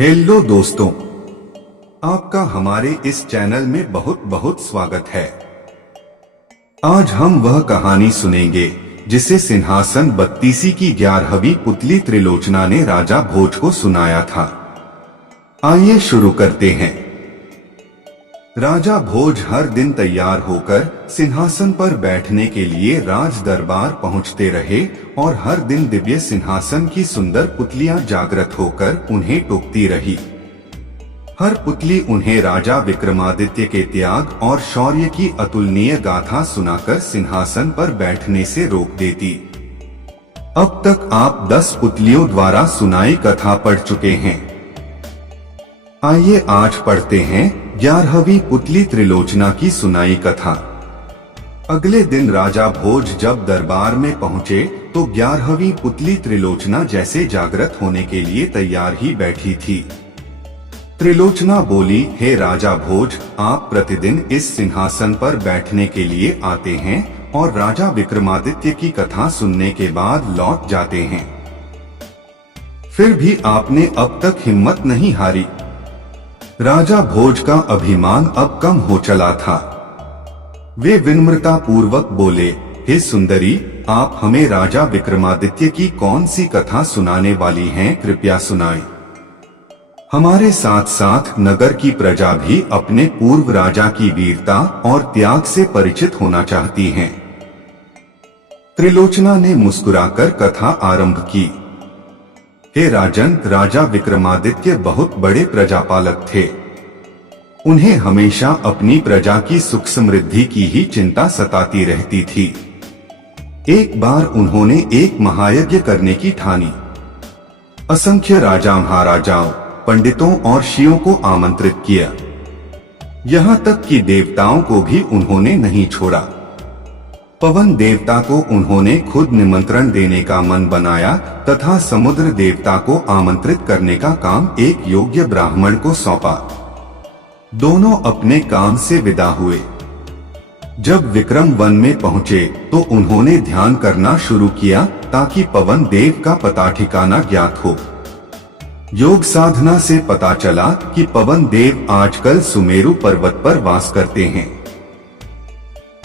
Hello दोस्तों, आपका हमारे इस चैनल में बहुत बहुत स्वागत है। आज हम वह कहानी सुनेंगे जिसे सिंहासन बत्तीसी की 11वीं पुतली त्रिलोचना ने राजा भोज को सुनाया था। आइए शुरू करते हैं। राजा भोज हर दिन तैयार होकर सिंहासन पर बैठने के लिए राज दरबार पहुंचते रहे और हर दिन दिव्य सिंहासन की सुंदर पुतलियां जागृत होकर उन्हें टोकती रही। हर पुतली उन्हें राजा विक्रमादित्य के त्याग और शौर्य की अतुलनीय गाथा सुनाकर सिंहासन पर बैठने से रोक देती। अब तक आप 10 पुतलियों द्वारा सुनाई कथा पढ़ चुके हैं। आइए आज पढ़ते हैं 11वीं पुतली त्रिलोचना की सुनाई कथा। अगले दिन राजा भोज जब दरबार में पहुंचे तो 11वीं पुतली त्रिलोचना जैसे जागृत होने के लिए तैयार ही बैठी थी। त्रिलोचना बोली, हे राजा भोज, आप प्रतिदिन इस सिंहासन पर बैठने के लिए आते हैं और राजा विक्रमादित्य की कथा सुनने के बाद लौट जाते हैं। फिर भी आपने अब तक हिम्मत नहीं हारी। राजा भोज का अभिमान अब कम हो चला था। वे विनम्रता पूर्वक बोले, हे सुंदरी, आप हमें राजा विक्रमादित्य की कौन सी कथा सुनाने वाली हैं, कृपया सुनाएं। हमारे साथ साथ नगर की प्रजा भी अपने पूर्व राजा की वीरता और त्याग से परिचित होना चाहती है। त्रिलोचना ने मुस्कुराकर कथा आरंभ की। हे राजन, राजा विक्रमादित्य बहुत बड़े प्रजापालक थे। उन्हें हमेशा अपनी प्रजा की सुख समृद्धि की ही चिंता सताती रहती थी। एक बार उन्होंने एक महायज्ञ करने की ठानी। असंख्य राजा महाराजाओं, पंडितों और ऋषियों को आमंत्रित किया। यहाँ तक कि देवताओं को भी उन्होंने नहीं छोड़ा। पवन देवता को उन्होंने खुद निमंत्रण देने का मन बनाया तथा समुद्र देवता को आमंत्रित करने का काम एक योग्य ब्राह्मण को सौंपा। दोनों अपने काम से विदा हुए। जब विक्रम वन में पहुंचे तो उन्होंने ध्यान करना शुरू किया ताकि पवन देव का पता ठिकाना ज्ञात हो। योग साधना से पता चला कि पवन देव आजकल सुमेरु पर्वत पर वास करते हैं।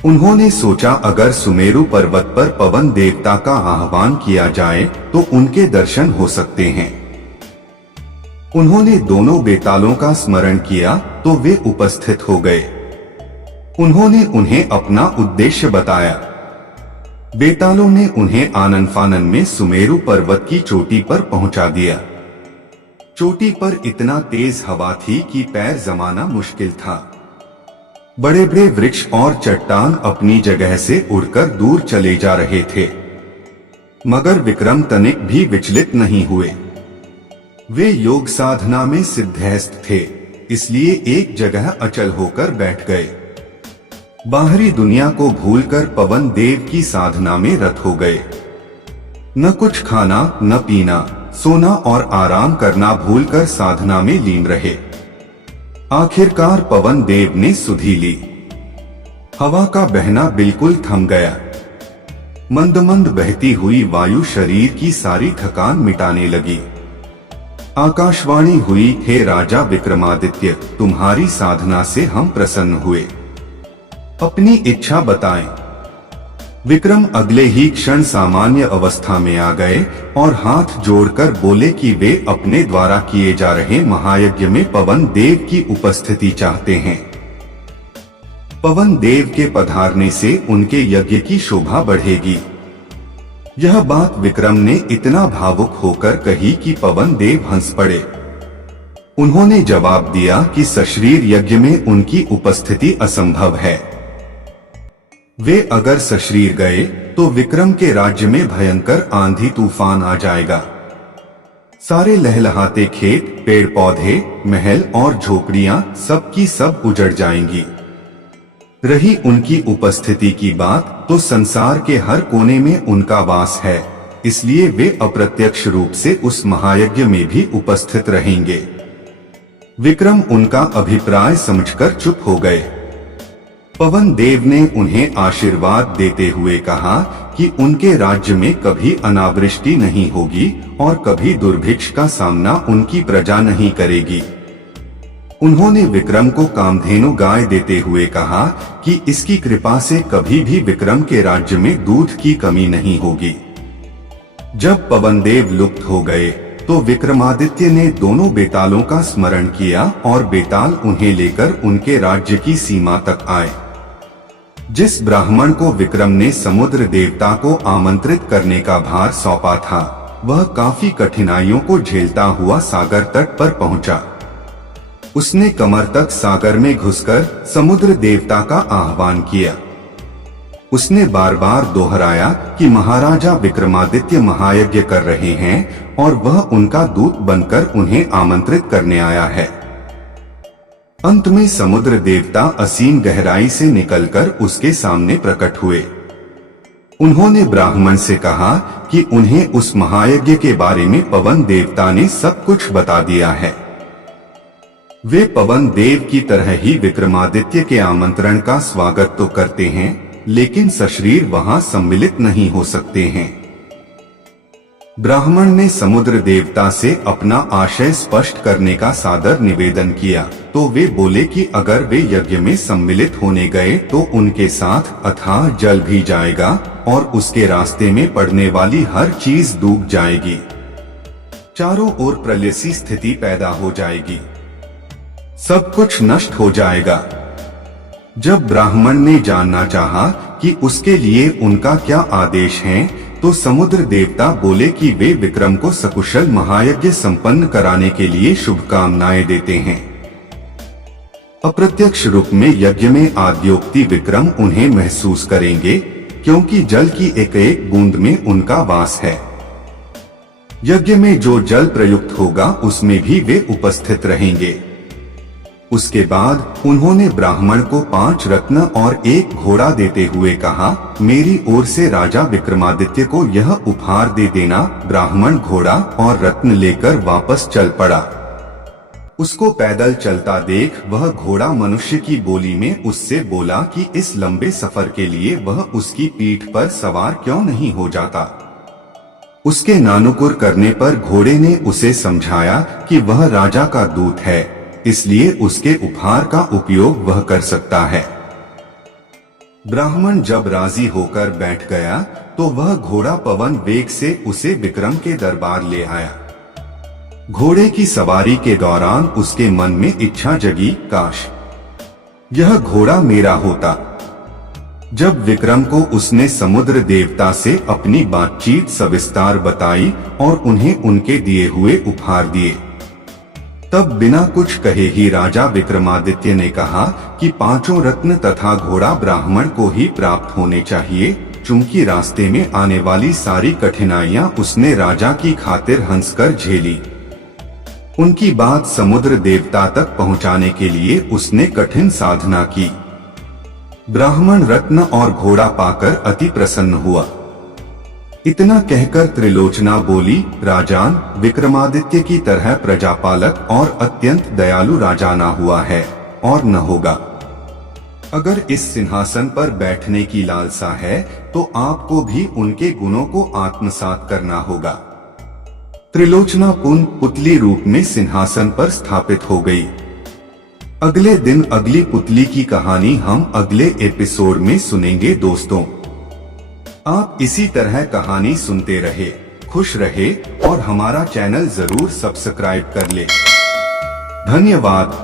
उन्होंने सोचा, अगर सुमेरु पर्वत पर पवन देवता का आह्वान किया जाए तो उनके दर्शन हो सकते हैं। उन्होंने दोनों बेतालों का स्मरण किया तो वे उपस्थित हो गए। उन्होंने उन्हें अपना उद्देश्य बताया। बेतालों ने उन्हें आनन फानन में सुमेरु पर्वत की चोटी पर पहुंचा दिया। चोटी पर इतना तेज हवा थी कि पैर जमाना मुश्किल था। बड़े बड़े वृक्ष और चट्टान अपनी जगह से उड़कर दूर चले जा रहे थे, मगर विक्रम तनिक भी विचलित नहीं हुए। वे योग साधना में सिद्धहस्त थे, इसलिए एक जगह अचल होकर बैठ गए। बाहरी दुनिया को भूलकर पवन देव की साधना में रत हो गए। न कुछ खाना, न पीना, सोना और आराम करना भूलकर साधना में लीन रहे। आखिरकार पवन देव ने सुधि ली। हवा का बहना बिल्कुल थम गया। मंद मंद बहती हुई वायु शरीर की सारी थकान मिटाने लगी। आकाशवाणी हुई, हे राजा विक्रमादित्य, तुम्हारी साधना से हम प्रसन्न हुए। अपनी इच्छा बताएं। विक्रम अगले ही क्षण सामान्य अवस्था में आ गए और हाथ जोड़कर बोले कि वे अपने द्वारा किए जा रहे महायज्ञ में पवन देव की उपस्थिति चाहते हैं। पवन देव के पधारने से उनके यज्ञ की शोभा बढ़ेगी। यह बात विक्रम ने इतना भावुक होकर कही कि पवन देव हंस पड़े। उन्होंने जवाब दिया कि सशरीर यज्ञ में उनकी उपस्थिति असंभव है। वे अगर सशरीर गए तो विक्रम के राज्य में भयंकर आंधी तूफान आ जाएगा। सारे लहलहाते खेत, पेड़ पौधे, महल और झोपड़ियां सब की सब उजड़ जाएंगी। रही उनकी उपस्थिति की बात तो संसार के हर कोने में उनका वास है, इसलिए वे अप्रत्यक्ष रूप से उस महायज्ञ में भी उपस्थित रहेंगे। विक्रम उनका अभिप्राय समझकर चुप हो गए। पवन देव ने उन्हें आशीर्वाद देते हुए कहा, कि उनके राज्य में कभी अनावृष्टि नहीं होगी और कभी दुर्भिक्ष का सामना उनकी प्रजा नहीं करेगी। उन्होंने विक्रम को कामधेनु गाय देते हुए कहा कि इसकी कृपा से कभी भी विक्रम के राज्य में दूध की कमी नहीं होगी। जब पवन देव लुप्त हो गए तो विक्रमादित्य ने दोनों बेतालों का स्मरण किया और बेताल उन्हें लेकर उनके राज्य की सीमा तक आए। जिस ब्राह्मण को विक्रम ने समुद्र देवता को आमंत्रित करने का भार सौंपा था, वह काफी कठिनाइयों को झेलता हुआ सागर तट पर पहुंचा। उसने कमर तक सागर में घुसकर समुद्र देवता का आह्वान किया। उसने बार बार दोहराया कि महाराजा विक्रमादित्य महायज्ञ कर रहे हैं और वह उनका दूत बनकर उन्हें आमंत्रित करने आया है। अंत में समुद्र देवता असीम गहराई से निकलकर उसके सामने प्रकट हुए। उन्होंने ब्राह्मण से कहा कि उन्हें उस महायज्ञ के बारे में पवन देवता ने सब कुछ बता दिया है। वे पवन देव की तरह ही विक्रमादित्य के आमंत्रण का स्वागत तो करते हैं, लेकिन सशरीर वहां सम्मिलित नहीं हो सकते हैं। ब्राह्मण ने समुद्र देवता से अपना आशय स्पष्ट करने का सादर निवेदन किया, तो वे बोले कि अगर वे यज्ञ में सम्मिलित होने गए तो उनके साथ अथाह जल भी जाएगा और उसके रास्ते में पड़ने वाली हर चीज डूब जाएगी। चारों ओर प्रलय सी स्थिति पैदा हो जाएगी, सब कुछ नष्ट हो जाएगा। जब ब्राह्मण ने जानना चाहा कि उसके लिए उनका क्या आदेश है, तो समुद्र देवता बोले कि वे विक्रम को सकुशल महायज्ञ संपन्न कराने के लिए शुभकामनाएं देते हैं। अप्रत्यक्ष रूप में यज्ञ में आद्योक्ति विक्रम उन्हें महसूस करेंगे, क्योंकि जल की एक एक बूंद में उनका वास है। यज्ञ में जो जल प्रयुक्त होगा उसमें भी वे उपस्थित रहेंगे। उसके बाद उन्होंने ब्राह्मण को 5 रत्न और 1 घोड़ा देते हुए कहा, मेरी ओर से राजा विक्रमादित्य को यह उपहार दे देना। ब्राह्मण घोड़ा और रत्न लेकर वापस चल पड़ा। उसको पैदल चलता देख वह घोड़ा मनुष्य की बोली में उससे बोला कि इस लंबे सफर के लिए वह उसकी पीठ पर सवार क्यों नहीं हो जाता। उसके नानुकुर करने पर घोड़े ने उसे समझाया कि वह राजा का दूत है, इसलिए उसके उपहार का उपयोग वह कर सकता है। ब्राह्मण जब राजी होकर बैठ गया तो वह घोड़ा पवन वेग से उसे विक्रम के दरबार ले आया। घोड़े की सवारी के दौरान उसके मन में इच्छा जगी, काश यह घोड़ा मेरा होता। जब विक्रम को उसने समुद्र देवता से अपनी बातचीत सविस्तार बताई और उन्हें उनके दिए हुए उपहार दिए, तब बिना कुछ कहे ही राजा विक्रमादित्य ने कहा कि 5 रत्न तथा घोड़ा ब्राह्मण को ही प्राप्त होने चाहिए, चूंकि रास्ते में आने वाली सारी कठिनाइयां उसने राजा की खातिर हंसकर झेली। उनकी बात समुद्र देवता तक पहुंचाने के लिए उसने कठिन साधना की। ब्राह्मण रत्न और घोड़ा पाकर अति प्रसन्न हुआ। इतना कहकर त्रिलोचना बोली, राजान, विक्रमादित्य की तरह प्रजापालक और अत्यंत दयालु राजा ना हुआ है और न होगा। अगर इस सिंहासन पर बैठने की लालसा है तो आपको भी उनके गुणों को आत्मसात करना होगा। त्रिलोचना पुतली रूप में सिंहासन पर स्थापित हो गई। अगले दिन अगली पुतली की कहानी हम अगले एपिसोड में सुनेंगे। दोस्तों, आप इसी तरह कहानी सुनते रहे, खुश रहे और हमारा चैनल जरूर सब्सक्राइब कर ले। धन्यवाद।